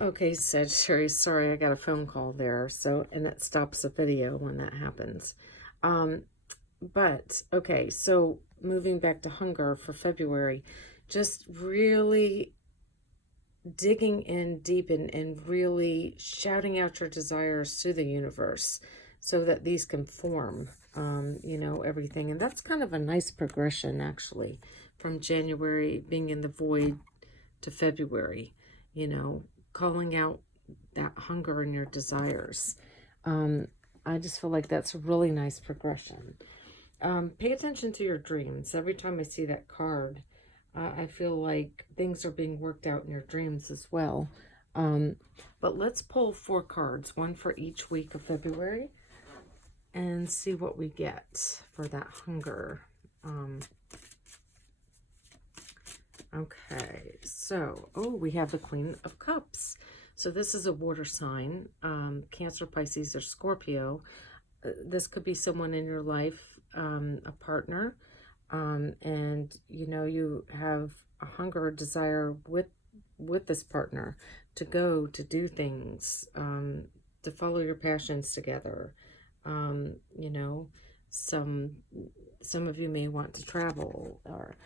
Okay, Sagittarius, sorry, I got a phone call there. So, and it stops the video when that happens. Um, okay, so moving back to hunger for February, just really digging in deep and really shouting out your desires to the universe so that these can form, everything. And that's kind of a nice progression, actually, from January being in the void to February, you know, calling out that hunger and your desires. Um, I just feel like that's a really nice progression. Pay attention to your dreams. Every time I see that card, I feel like things are being worked out in your dreams as well. Um, but let's pull 4 cards, one for each week of February, and see what we get for that hunger. Okay, so, we have the Queen of Cups. So this is a water sign, Cancer, Pisces, or Scorpio. This could be someone in your life, a partner, and you have a hunger or desire with this partner to go to do things, to follow your passions together. um, you know some some of you may want to travel, or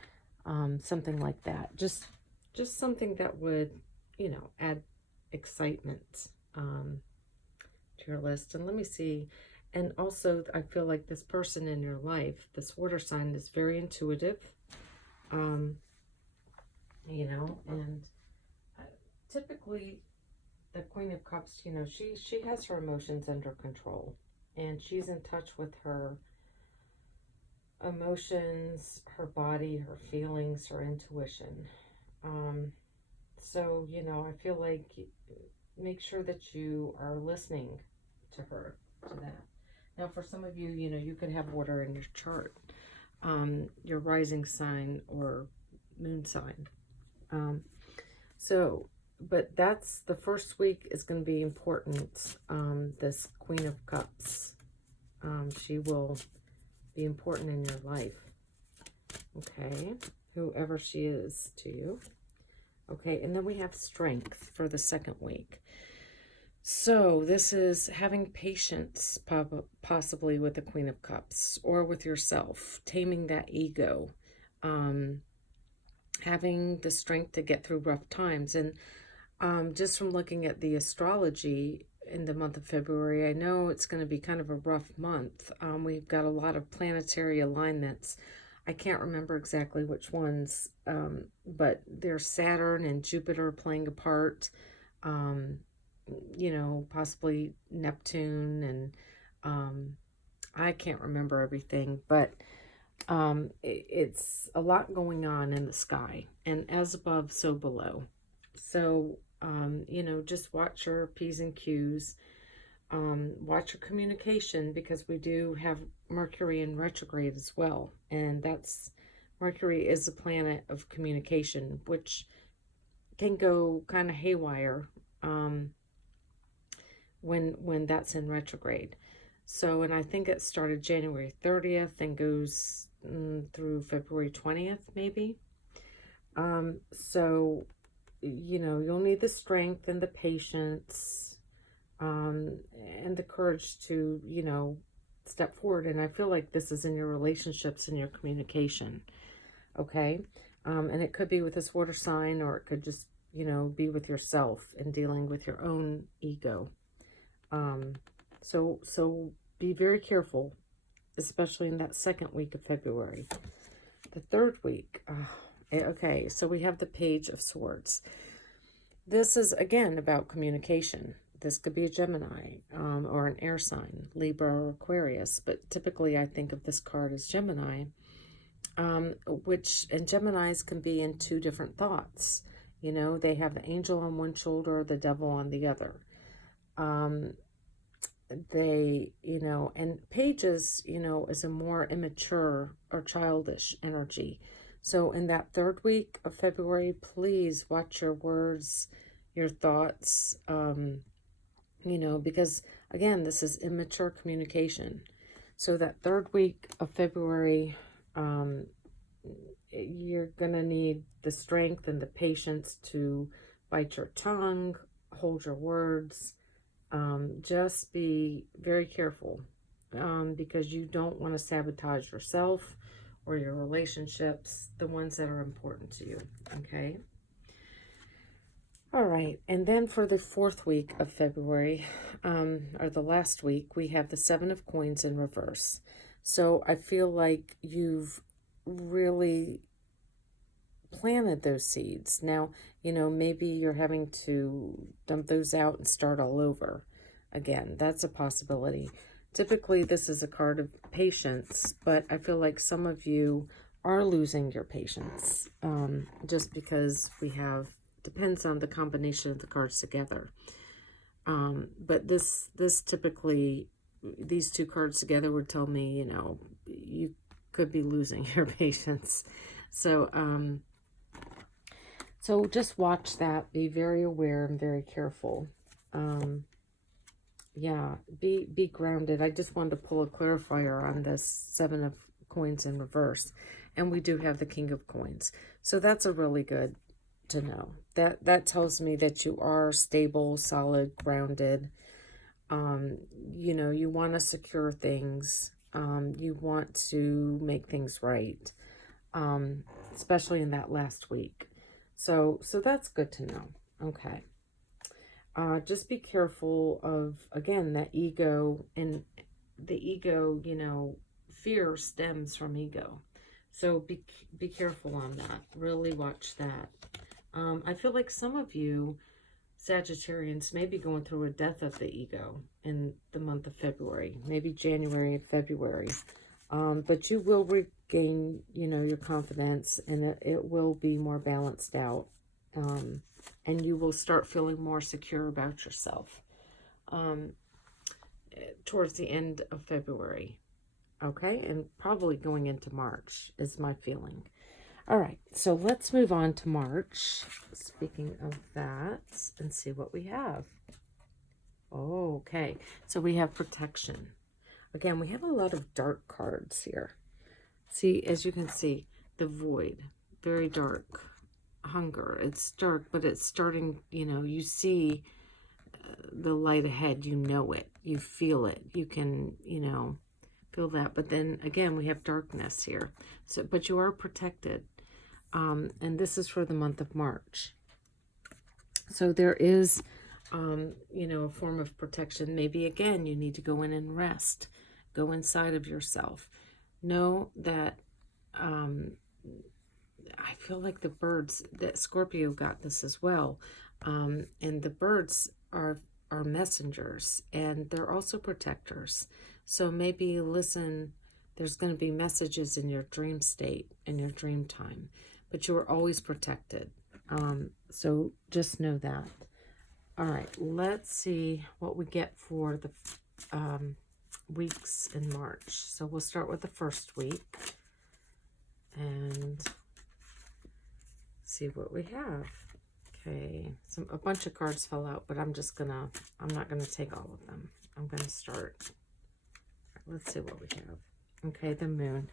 something like that. Just something that would add excitement, to your list. And let me see. And also, I feel like this person in your life, this water sign, is very intuitive. um and typically the Queen of Cups, she has her emotions under control, and she's in touch with her emotions, her body, her feelings, her intuition. I feel like make sure that you are listening to her, to that. Now, for some of you, you could have water in your chart, your rising sign or moon sign. Um, so, but that's the first week is going to be important. This Queen of Cups, she will be important in your life. Okay, whoever she is to you. Okay, and then we have strength for the second week. So this is having patience, possibly with the Queen of Cups, or with yourself, taming that ego, um, having the strength to get through rough times. And just from looking at the astrology in the month of February, I know it's going to be kind of a rough month. We've got a lot of planetary alignments. I can't remember exactly which ones, but there's Saturn and Jupiter playing a part, possibly Neptune, and I can't remember everything, but it's a lot going on in the sky, and as above, so below. So, just watch your P's and Q's, watch your communication, because we do have Mercury in retrograde as well. And Mercury is a planet of communication, which can go kind of haywire, when that's in retrograde. So, and I think it started January 30th and goes through February 20th, maybe. So, you'll need the strength and the patience, and the courage to, step forward. And I feel like this is in your relationships and your communication. Okay. And it could be with this water sign, or it could just, be with yourself and dealing with your own ego. So be very careful, especially in that second week of February. The third week, okay, so we have the Page of Swords. This is, again, about communication. This could be a Gemini, or an air sign, Libra or Aquarius, but typically I think of this card as Gemini, and Geminis can be in two different thoughts. They have the angel on one shoulder, the devil on the other. And pages, is a more immature or childish energy. So in that third week of February, please watch your words, your thoughts, because again, this is immature communication. So that third week of February, you're going to need the strength and the patience to bite your tongue, hold your words. Just be very careful because you don't want to sabotage yourself or your relationships, the ones that are important to you, okay? All right, and then for the 4th week of February, or the last week, we have the 7 of Coins in reverse. So I feel like you've really planted those seeds. Now, maybe you're having to dump those out and start all over again. That's a possibility. Typically, this is a card of patience, but I feel like some of you are losing your patience just because we have, depends on the combination of the cards together. But this typically, these 2 cards together would tell me, you could be losing your patience. So, so just watch that. Be very aware and very careful. Yeah, be grounded. I just wanted to pull a clarifier on this 7 of Coins in reverse. And we do have the King of Coins. So that's a really good to know. That tells me that you are stable, solid, grounded. You want to secure things. You want to make things right. Especially in that last week. So that's good to know. Okay. Just be careful of, again, that ego, and the ego, fear stems from ego. So be careful on that. Really watch that. I feel like some of you Sagittarians may be going through a death of the ego in the month of February, maybe January and February. But you will regain, your confidence, and it will be more balanced out. And you will start feeling more secure about yourself towards the end of February. Okay, and probably going into March is my feeling. All right, so let's move on to March. Speaking of that, and see what we have. Okay, so we have protection. Again, we have a lot of dark cards here. See, as you can see, the void, very dark. Hunger, it's dark, but it's starting, you see the light ahead, it, you feel it, you can, feel that. But then again, we have darkness here. So, but you are protected. And this is for the month of March. So there is, a form of protection. Maybe again, you need to go in and rest, go inside of yourself. Know that, I feel like the birds, that Scorpio got this as well. And the birds are messengers, and they're also protectors. So maybe listen, there's going to be messages in your dream state, in your dream time, but you are always protected. So just know that. All right, let's see what we get for the weeks in March. So we'll start with the first week and see what we have. Okay, a bunch of cards fell out, but I'm not gonna take all of them. I'm gonna start. Let's see what we have. Okay, the moon.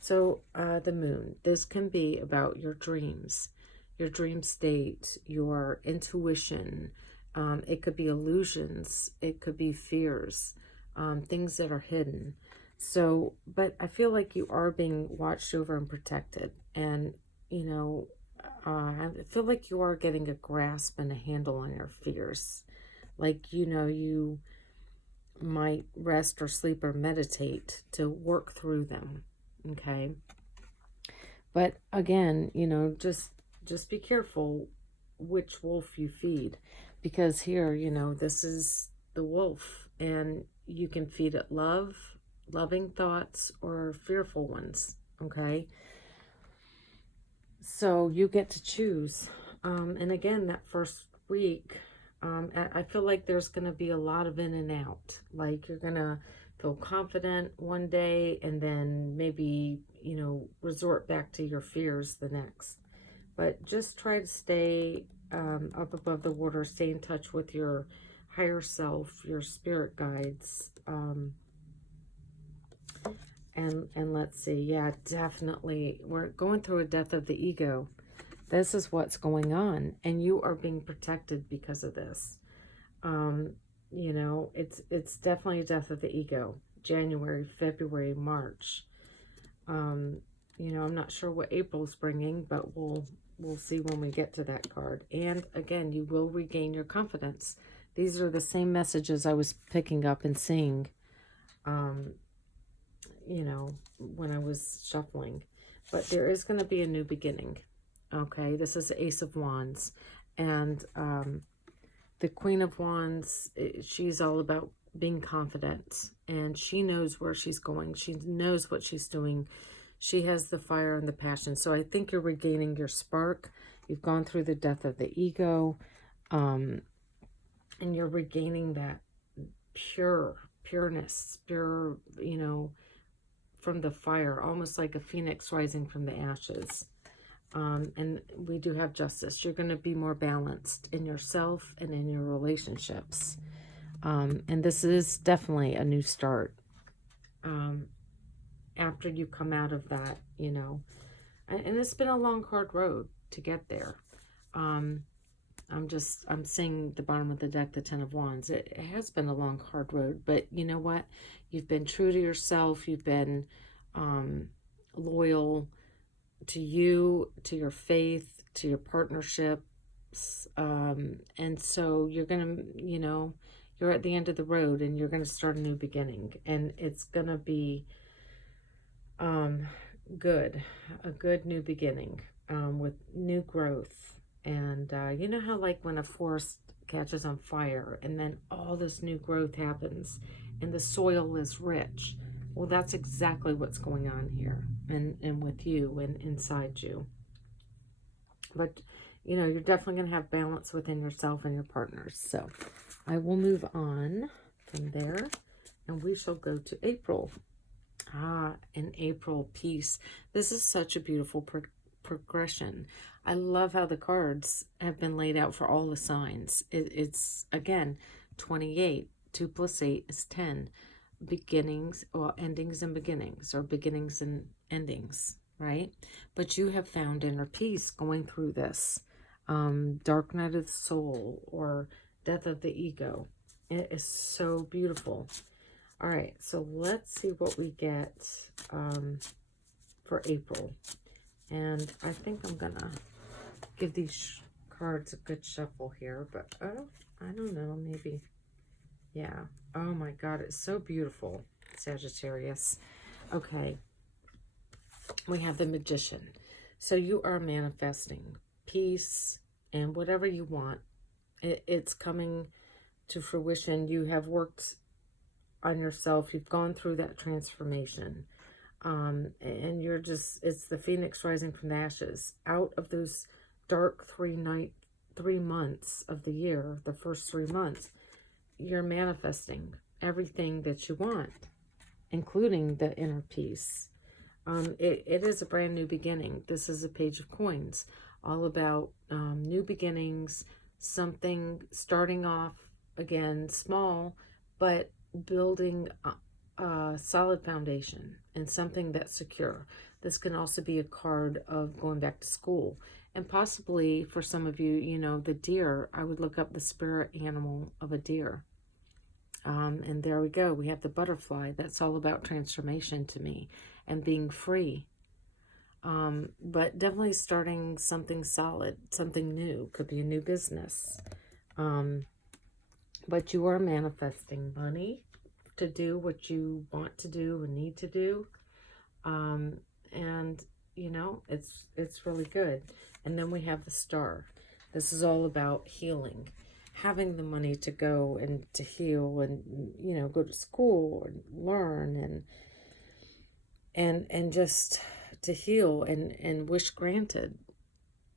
So the moon, this can be about your dreams, your dream state, your intuition. It could be illusions, it could be fears, things that are hidden. So, but I feel like you are being watched over and protected, and I feel like you are getting a grasp and a handle on your fears. Like, you might rest or sleep or meditate to work through them. Okay. But again, just be careful which wolf you feed, because here, this is the wolf, and you can feed it loving thoughts, or fearful ones. Okay. So you get to choose. And again, that first week, I feel like there's going to be a lot of in and out. Like, you're going to feel confident one day, and then maybe, resort back to your fears the next. But just try to stay up above the water, stay in touch with your higher self, your spirit guides. And let's see, yeah, definitely, we're going through a death of the ego. This is what's going on, and you are being protected because of this. You know, it's definitely a death of the ego. January, February, March. You know, I'm not sure what April's bringing, but we'll see when we get to that card. And again, you will regain your confidence. These are the same messages I was picking up and seeing, you know, when I was shuffling. But there is going to be a new beginning. Okay, this is the Ace of Wands. And the Queen of Wands, she's all about being confident. And she knows where she's going. She knows what she's doing. She has the fire and the passion. So I think you're regaining your spark. You've gone through the death of the ego. And you're regaining that pureness, pure, you know, from the fire, almost like a phoenix rising from the ashes. And we do have justice. You're going to be more balanced in yourself and in your relationships. And this is definitely a new start. After you come out of that, you know, and it's been a long, hard road to get there. I'm seeing the bottom of the deck, the Ten of Wands. It has been a long, hard road, but you know what? You've been true to yourself. You've been loyal to you, to your faith, to your partnerships. And so you're going to, you know, you're at the end of the road and you're going to start a new beginning. And it's going to be good, a good new beginning with new growth. And you know how like when a forest catches on fire and then all this new growth happens and the soil is rich. Well, that's exactly what's going on here and with you and inside you. But, you know, you're definitely going to have balance within yourself and your partners. So I will move on from there and we shall go to April. In April, peace. This is such a beautiful progression. I love how the cards have been laid out for all the signs. It's, again, 28. 2 plus 8 is 10. Beginnings, or endings and beginnings, or beginnings and endings, right? But you have found inner peace going through this. Dark night of the soul, or death of the ego. It is so beautiful. All right, so let's see what we get for April. And I think I'm going to give these cards a good shuffle here. But, I don't know, maybe. Yeah. Oh, my God, it's so beautiful, Sagittarius. Okay. We have the Magician. So you are manifesting peace and whatever you want. It's coming to fruition. You have worked on yourself. You've gone through that transformation. And you're just, it's the phoenix rising from the ashes. Out of those dark 3 months of the year, the first 3 months, you're manifesting everything that you want, including the inner peace. It is a brand new beginning. This is a Page of Coins, all about new beginnings, something starting off, again, small, but building a solid foundation and something that's secure. This can also be a card of going back to school. And possibly for some of you, you know, the deer, I would look up the spirit animal of a deer. And there we go. We have the butterfly. That's all about transformation to me and being free. But definitely starting something solid, something new. Could be a new business. But you are manifesting money to do what you want to do and need to do. And, you know, it's really good. And then we have the Star. This is all about healing. Having the money to go and to heal and, you know, go to school and learn and just to heal and wish granted.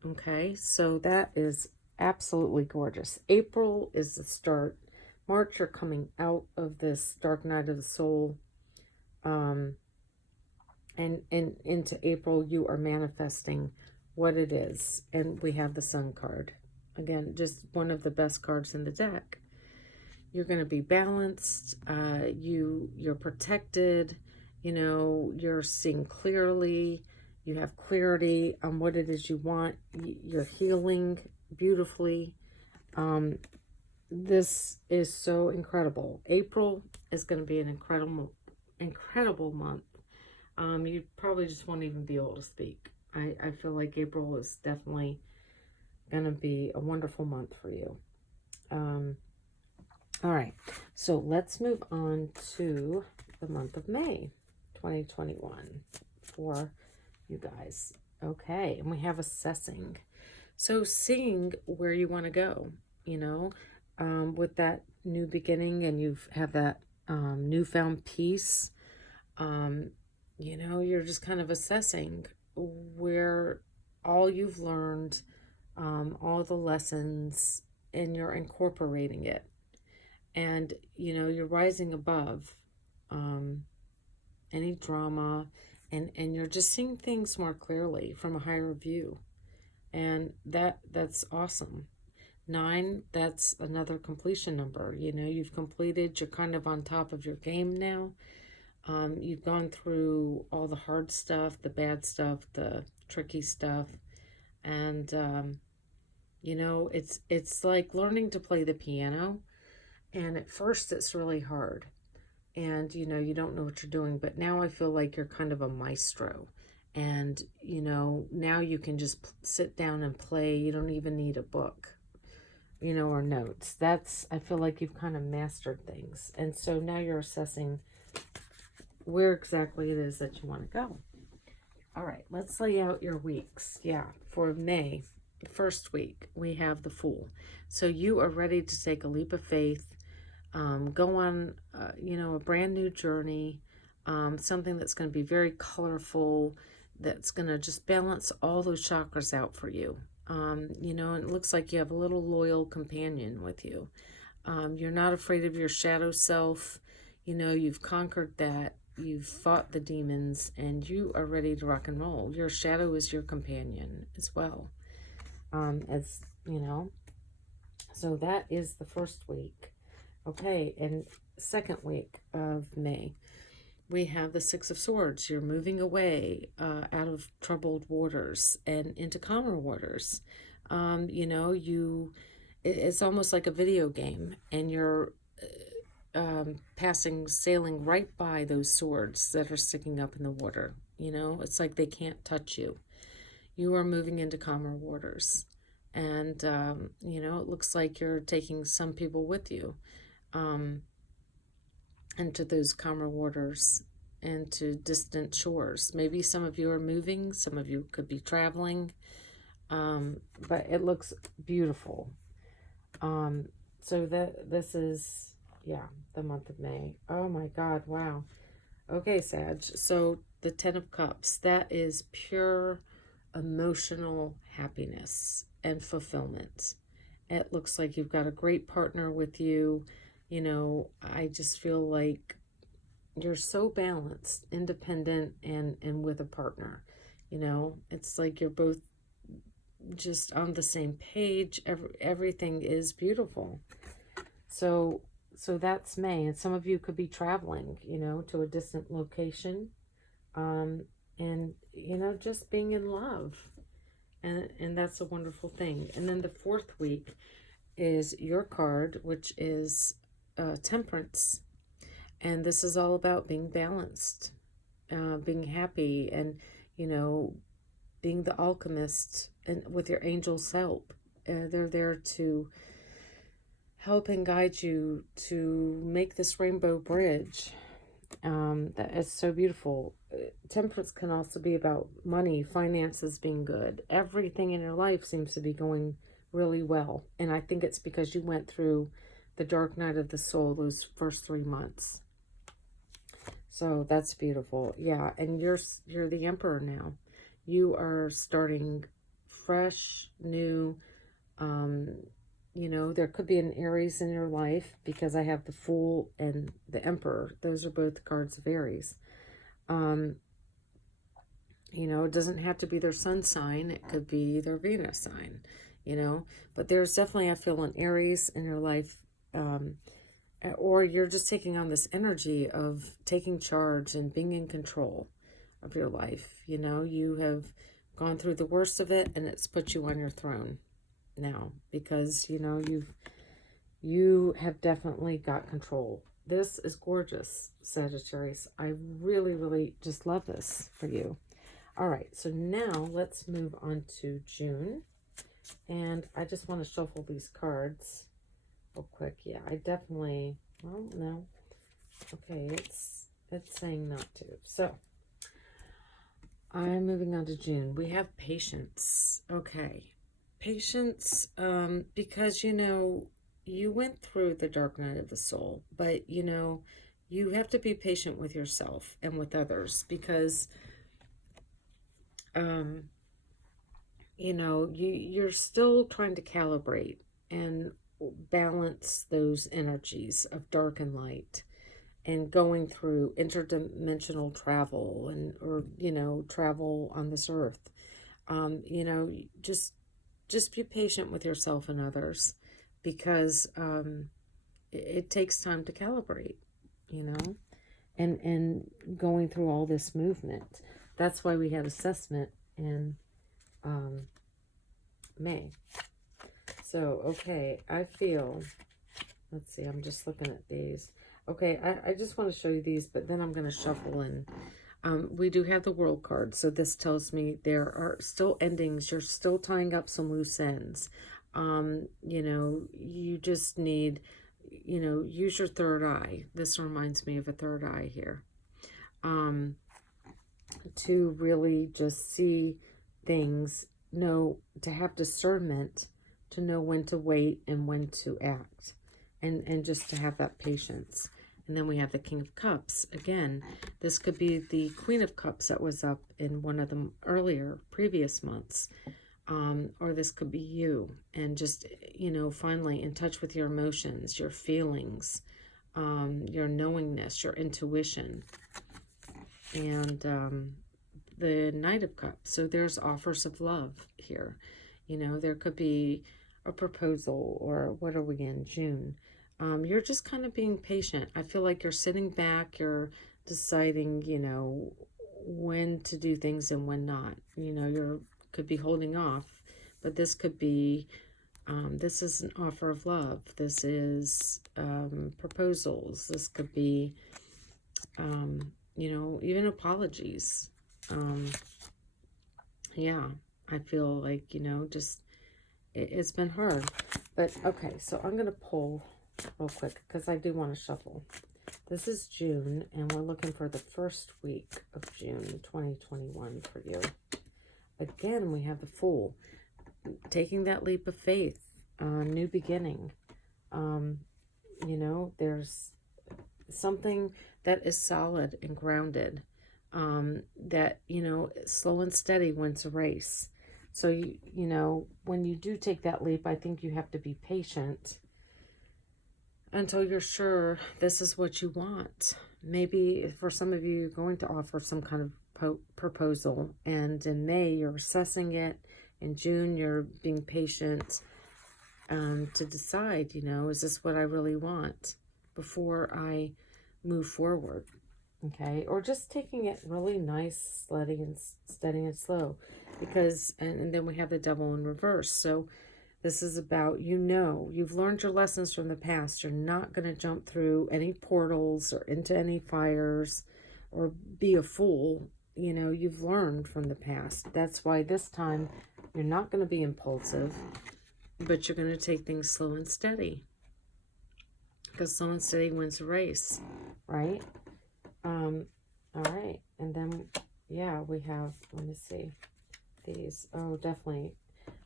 Okay, so that is absolutely gorgeous. April is the start. March, you're coming out of this dark night of the soul. And into April, you are manifesting what it is. And we have the Sun card. Again, just one of the best cards in the deck. You're going to be balanced. You're protected. You know, you're seeing clearly. You have clarity on what it is you want. You're healing beautifully. this is so incredible. April is going to be an incredible month. You probably just won't even be able to speak. I feel like April is definitely going to be a wonderful month for you. All right, so let's move on to the month of May 2021 for you guys. Okay, and we have assessing. So seeing where you want to go, you know, with that new beginning, and you have that newfound peace, you know, you're just kind of assessing where all you've learned, all the lessons, and you're incorporating it. And, you know, you're rising above any drama, and you're just seeing things more clearly from a higher view. And that's awesome. 9, that's another completion number. You know, you've completed, you're kind of on top of your game now. You've gone through all the hard stuff, the bad stuff, the tricky stuff. And, you know, it's like learning to play the piano. And at first it's really hard. And, you know, you don't know what you're doing. But now I feel like you're kind of a maestro. And, you know, now you can just sit down and play. You don't even need a book, you know, or notes. I feel like you've kind of mastered things. And so now you're assessing where exactly it is that you want to go. All right, let's lay out your weeks. Yeah, for May, the first week, we have the Fool. So you are ready to take a leap of faith, go on, you know, a brand new journey, something that's going to be very colorful, that's going to just balance all those chakras out for you. You know, and it looks like you have a little loyal companion with you. You're not afraid of your shadow self. You know, you've conquered that. You've fought the demons, and you are ready to rock and roll. Your shadow is your companion as well. As you know, so that is the first week. Okay, and second week of May, we have the 6 of Swords. You're moving away out of troubled waters and into calmer waters. You know, it's almost like a video game, and you're sailing right by those swords that are sticking up in the water. You know, it's like they can't touch you. You are moving into calmer waters. And, you know, it looks like you're taking some people with you into those calmer waters and to distant shores. Maybe some of you are moving, some of you could be traveling, but it looks beautiful. So this is, yeah, the month of May. Oh my God, wow. Okay, Sag, so the 10 of Cups, that is pure emotional happiness and fulfillment. It looks like you've got a great partner with you. You know, I just feel like you're so balanced, independent, and with a partner. You know, it's like you're both just on the same page. Everything is beautiful. So that's May, and some of you could be traveling, you know, to a distant location, and you know, just being in love, and that's a wonderful thing. And then the fourth week is your card, which is Temperance, and this is all about being balanced, being happy, and you know, being the alchemist, and with your angels' help. They're there to help and guide you to make this rainbow bridge. That is so beautiful. Temperance can also be about money, finances being good. Everything in your life seems to be going really well. And I think it's because you went through the dark night of the soul those first 3 months. So that's beautiful. Yeah, and you're the Emperor now. You are starting fresh, new. You know, there could be an Aries in your life, because I have the Fool and the Emperor. Those are both cards of Aries. You know, it doesn't have to be their sun sign. It could be their Venus sign, you know. But there's definitely, I feel, an Aries in your life. Or you're just taking on this energy of taking charge and being in control of your life. You know, you have gone through the worst of it, and it's put you on your throne now, because you know You have definitely got control. This is gorgeous, Sagittarius. I really, really just love this for you. All right, so now let's move on to June. And I just want to shuffle these cards real quick. Yeah, I definitely, well, no. Okay, it's saying not to. So, I'm moving on to June. We have patience. Okay. Patience, because, you know, you went through the dark night of the soul, but, you know, you have to be patient with yourself and with others because, you know, you're still trying to calibrate and balance those energies of dark and light, and going through interdimensional travel and, or, you know, travel on this earth. You know, just be patient with yourself and others, because it takes time to calibrate, you know, and going through all this movement. That's why we had assessment in May. So, okay, I feel, let's see, I'm just looking at these. Okay, I just want to show you these, but then I'm going to shuffle in. We do have the World card, so this tells me there are still endings. You're still tying up some loose ends. You know, you just need, you know, use your third eye. This reminds me of a third eye here. To really just see things, know, to have discernment, to know when to wait and when to act, and just to have that patience. And then we have the King of Cups. Again, this could be the Queen of Cups that was up in one of the previous months. Or this could be you, and just, you know, finally in touch with your emotions, your feelings, your knowingness, your intuition. And the Knight of Cups. So there's offers of love here. You know, there could be a proposal, or what are we in, June? You're just kind of being patient. I feel like you're sitting back, you're deciding, you know, when to do things and when not. You know, you could be holding off, but this could be, this is an offer of love. This is proposals. This could be, you know, even apologies. Yeah, I feel like, you know, just, it's been hard. But, okay, so I'm going to pull real quick, because I do want to shuffle. This is June, and we're looking for the first week of June 2021 for you. Again, we have the Fool. Taking that leap of faith, new beginning. You know, there's something that is solid and grounded, that, you know, slow and steady wins a race. So, you know, when you do take that leap, I think you have to be patient until you're sure this is what you want. Maybe for some of you, you're going to offer some kind of proposal, and in May, you're assessing it. In June, you're being patient to decide, you know, is this what I really want before I move forward? Okay, or just taking it really nice, steady and slow, because, and then we have the Devil in reverse. So this is about, you know, you've learned your lessons from the past. You're not going to jump through any portals or into any fires or be a fool. You know, you've learned from the past. That's why this time you're not going to be impulsive, but you're going to take things slow and steady, because slow and steady wins the race, right? All right. And then, yeah, we have, let me see, these. Oh, definitely.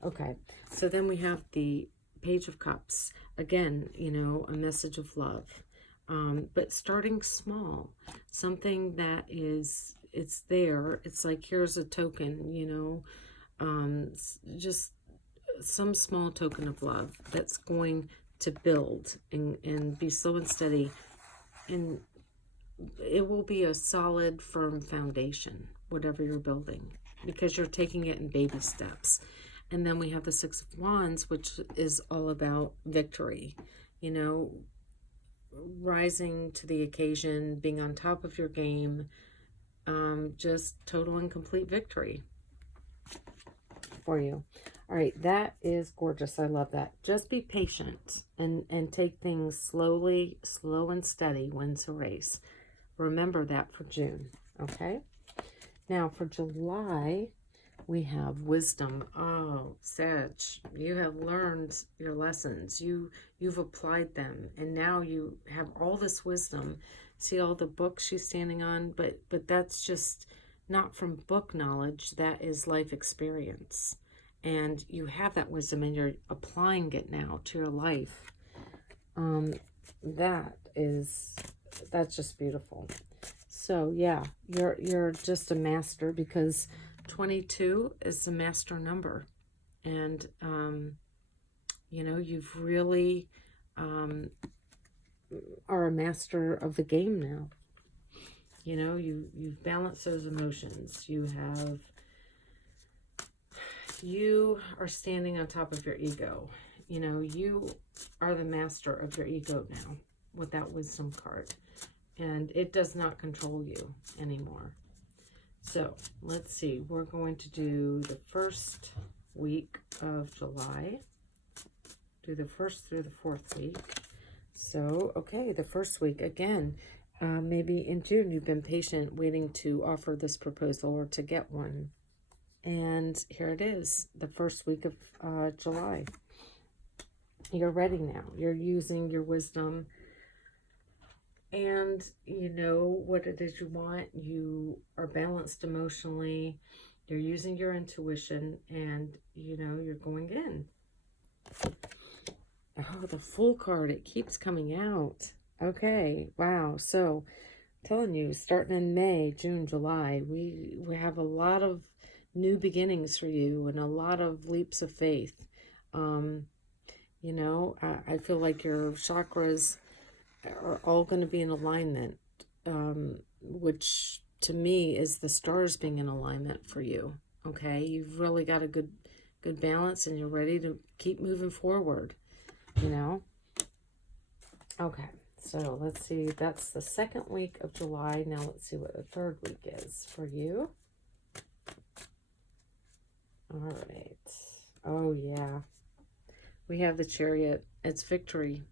Okay, so then we have the Page of Cups. Again, you know, a message of love. But starting small. Something that is, it's there. It's like, here's a token, you know. Just some small token of love that's going to build and be slow and steady. And it will be a solid, firm foundation, whatever you're building, because you're taking it in baby steps. And then we have the Six of Wands, which is all about victory, you know, rising to the occasion, being on top of your game, just total and complete victory. for you. All right, that is gorgeous. I love that. Just be patient and take things slowly, slow and steady wins a race. Remember that for June, okay? Now for July, we have wisdom. Oh, Sag, you have learned your lessons. You've applied them, and now you have all this wisdom. See all the books she's standing on, but that's just not from book knowledge. That is life experience, and you have that wisdom, and you're applying it now to your life. That's just beautiful. So yeah, you're just a master, because 22 is the master number, and you know, you've really are a master of the game now. You know, you've balanced those emotions. You are standing on top of your ego. You know, you are the master of your ego now with that wisdom card, and it does not control you anymore. So let's see, we're going to do the first week of July, do the first through the fourth week. So, okay, the first week, again, maybe in June you've been patient waiting to offer this proposal or to get one. And here it is, the first week of July. You're ready now. You're using your wisdom, and you know what it is you want. You are balanced emotionally. You're using your intuition, and you know you're going in. Oh, the Fool card. It keeps coming out. Okay. Wow. So, I'm telling you, starting in May, June, July, we have a lot of new beginnings for you and a lot of leaps of faith. You know, I feel like your chakras are all going to be in alignment, which to me is the stars being in alignment for you. Okay, you've really got a good balance, and you're ready to keep moving forward. You know. Okay, so let's see. That's the second week of July. Now let's see what the third week is for you. All right. Oh yeah. We have the Chariot. It's victory.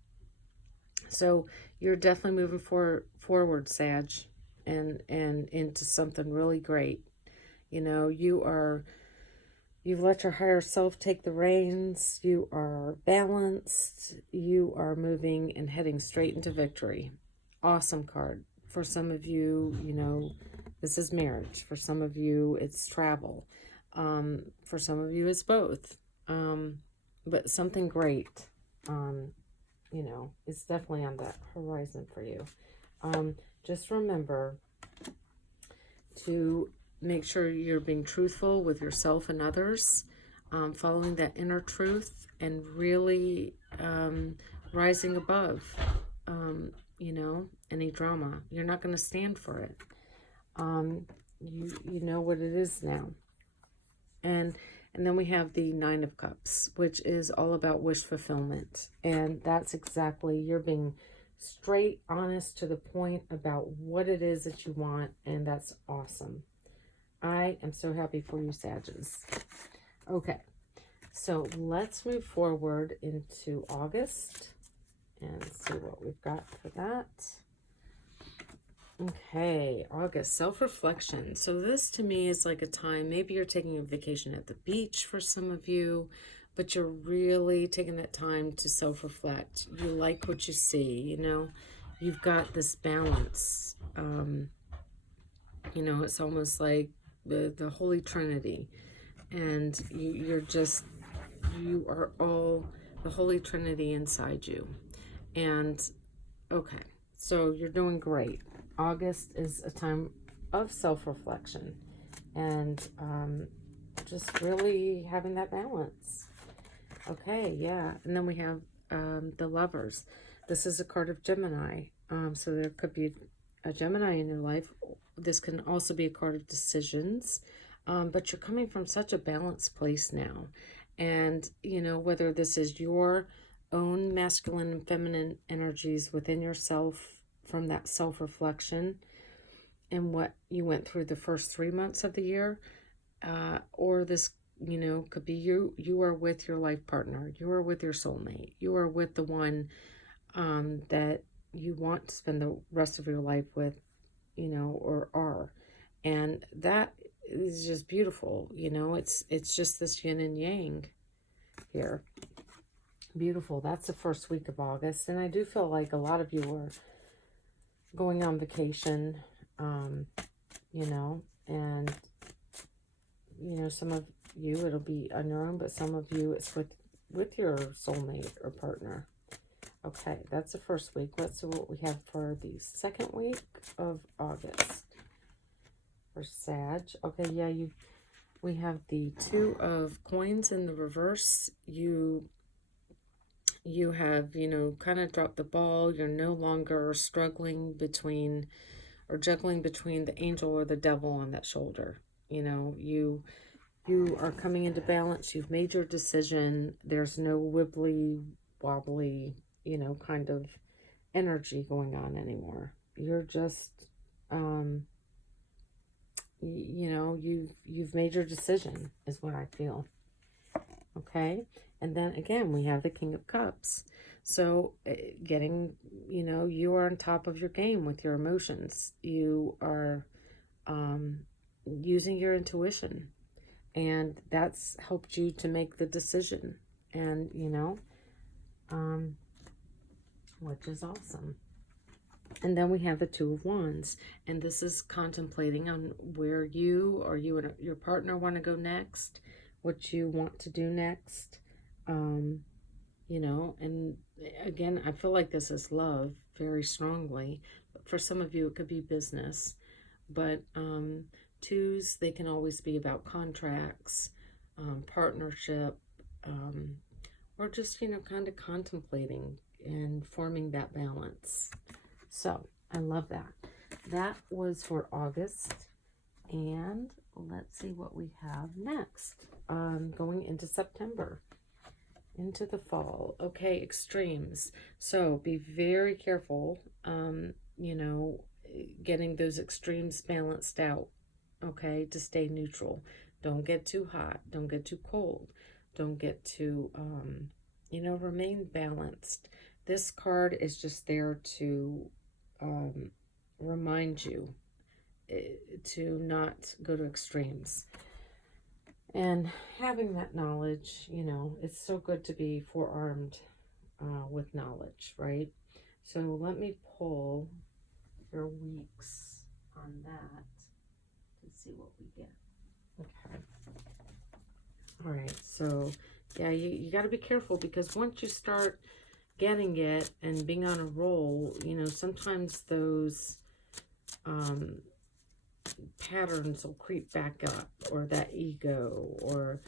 So you're definitely moving forward, Sag, and into something really great. You know, you've let your higher self take the reins. You are balanced. You are moving and heading straight into victory. Awesome card. For some of you, you know, this is marriage. For some of you, it's travel. For some of you, it's both. But something great, you know, it's definitely on that horizon for you. Just remember to make sure you're being truthful with yourself and others, following that inner truth, and really rising above, you know, any drama. You're not going to stand for it. You know what it is now. And then we have the Nine of Cups, which is all about wish fulfillment. And that's exactly, you're being straight, honest, to the point about what it is that you want. And that's awesome. I am so happy for you, Sagittarius. Okay, so let's move forward into August and see what we've got for that. Okay, August, self-reflection. So this to me is like a time, maybe you're taking a vacation at the beach for some of you, but you're really taking that time to self-reflect. You like what you see, you know, you've got this balance. You know, it's almost like the Holy Trinity, and you are all the Holy Trinity inside you. And okay, so you're doing great. August is a time of self-reflection and just really having that balance. Okay, yeah. And then we have the Lovers. This is a card of Gemini. So there could be a Gemini in your life. This can also be a card of decisions. But you're coming from such a balanced place now. And, you know, whether this is your own masculine and feminine energies within yourself, from that self-reflection and what you went through the first 3 months of the year, or this you know, could be you are with your life partner, you are with your soulmate, you are with the one that you want to spend the rest of your life with, you know, or are. And that is just beautiful, you know. It's just this yin and yang here. Beautiful. That's the first week of August, and I do feel like a lot of you are going on vacation, you know, and you know, some of you it'll be on your own, but some of you it's with your soulmate or partner. Okay, that's the first week. Let's see what we have for the second week of August for Sag. Okay, yeah, we have the Two of Coins in the reverse. You have, you know, kind of dropped the ball. You're no longer struggling between or juggling between the angel or the devil on that shoulder. You know, you are coming into balance. You've made your decision. There's no wibbly wobbly, you know, kind of energy going on anymore. You're just, you know, you've made your decision is what I feel. Okay. And then again, we have the King of Cups. So getting, you know, you are on top of your game with your emotions. You are using your intuition. And that's helped you to make the decision. And, you know, which is awesome. And then we have the Two of Wands. And this is contemplating on where you or you and your partner want to go next. What you want to do next. You know, and again, I feel like this is love very strongly. But for some of you, it could be business. But twos, they can always be about contracts, partnership, or just, you know, kind of contemplating and forming that balance. So I love that. That was for August. And let's see what we have next. Going into September. Into the fall. Okay, extremes. So be very careful, you know, getting those extremes balanced out. Okay, to stay neutral. Don't get too hot. Don't get too cold. Don't get too, you know, remain balanced. This card is just there to remind you to not go to extremes. And having that knowledge, you know, it's so good to be forearmed with knowledge, right? So let me pull your weeks on that to see what we get. Okay. All right. So, yeah, you got to be careful because once you start getting it and being on a roll, you know, sometimes those patterns will creep back up, or that ego, or,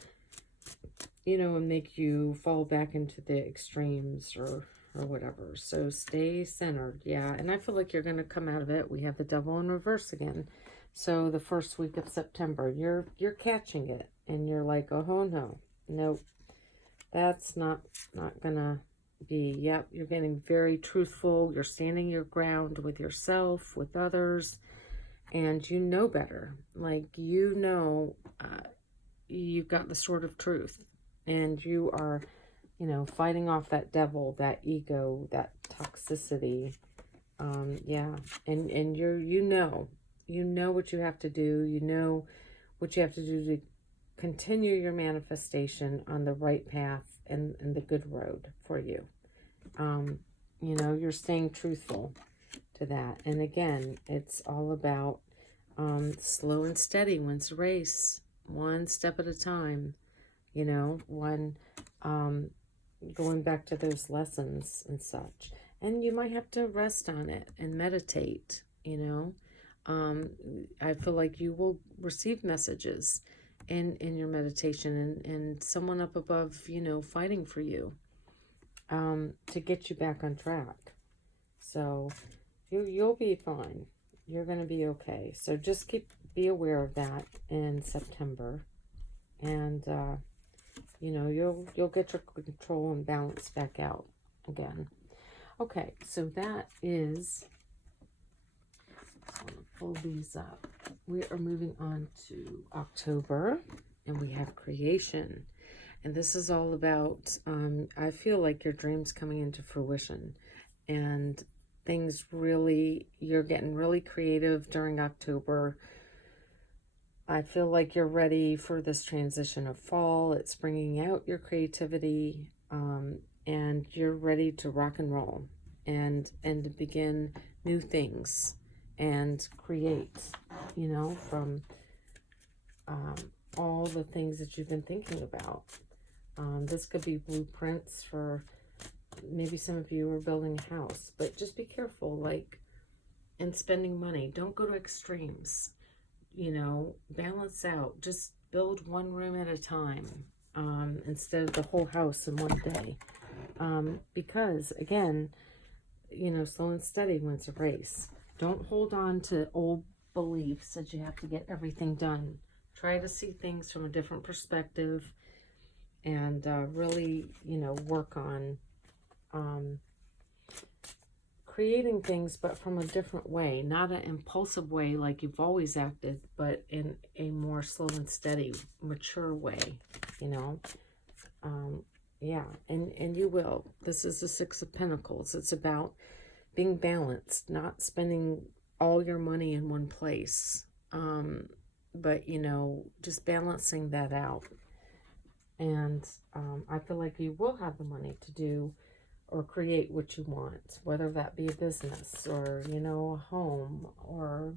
you know, and make you fall back into the extremes or whatever. So stay centered. Yeah. And I feel like you're going to come out of it. We have the Devil in reverse again. So the first week of September, you're catching it and you're like, oh no, nope, that's not gonna be. Yep. You're getting very truthful. You're standing your ground with yourself, with others. And you know better, like, you know, you've got the sword of truth, and you are, you know, fighting off that devil, that ego, that toxicity. Yeah, and you know what you have to do. You know what you have to do to continue your manifestation on the right path and the good road for you. You know, you're staying truthful to that. And again, it's all about slow and steady wins the race, one step at a time, you know, going back to those lessons and such. And you might have to rest on it and meditate, you know. I feel like you will receive messages in your meditation and someone up above, you know, fighting for you to get you back on track. So you'll be fine. You're going to be okay. So just be aware of that in September. And, you know, you'll get your control and balance back out again. Okay, so that is, I'm going to pull these up. We are moving on to October. and we have creation. And this is all about, I feel like your dreams coming into fruition, and things really, you're getting really creative during October. I feel like you're ready for this transition of fall. It's bringing out your creativity, and you're ready to rock and roll and to begin new things and create, you know, from all the things that you've been thinking about. This could be blueprints for, maybe some of you are building a house, but just be careful, like, in spending money. Don't go to extremes, you know, balance out. Just build one room at a time, instead of the whole house in one day. Because, again, you know, slow and steady wins a race. Don't hold on to old beliefs that you have to get everything done. Try to see things from a different perspective, and really, you know, work on creating things, but from a different way, not an impulsive way like you've always acted, but in a more slow and steady, mature way, you know. Yeah, and you will. This is the Six of Pentacles. It's about being balanced, not spending all your money in one place, but, you know, just balancing that out. And I feel like you will have the money to do or create what you want, whether that be a business or, you know, a home or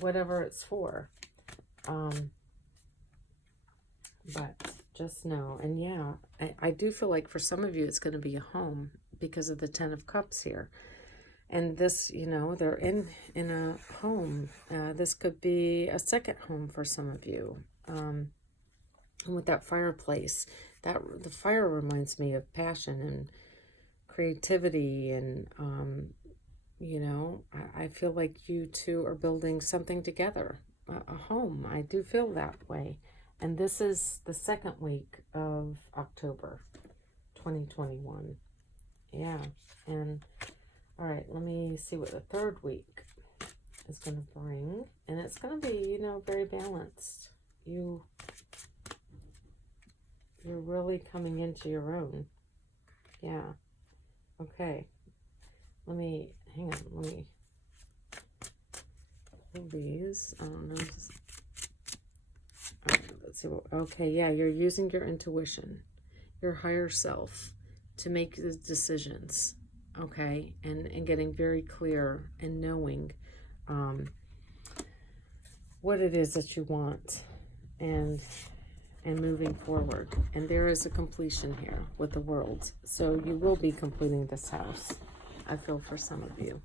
whatever it's for. But just know, and yeah, I do feel like for some of you it's going to be a home because of the Ten of Cups here. And this, you know, they're in a home. This could be a second home for some of you. And with that fireplace, the fire reminds me of passion and creativity, and you know, I feel like you two are building something together, a home. I do feel that way. And this is the second week of October 2021. Yeah. And all right, let me see what the third week is going to bring. And it's going to be, you know, very balanced. You're really coming into your own. Yeah. Okay. Hang on, let me pull these. I don't know. Let's see okay, yeah, you're using your intuition, your higher self, to make the decisions, okay? And getting very clear and knowing what it is that you want, and moving forward. And there is a completion here with the World. So you will be completing this house, I feel, for some of you.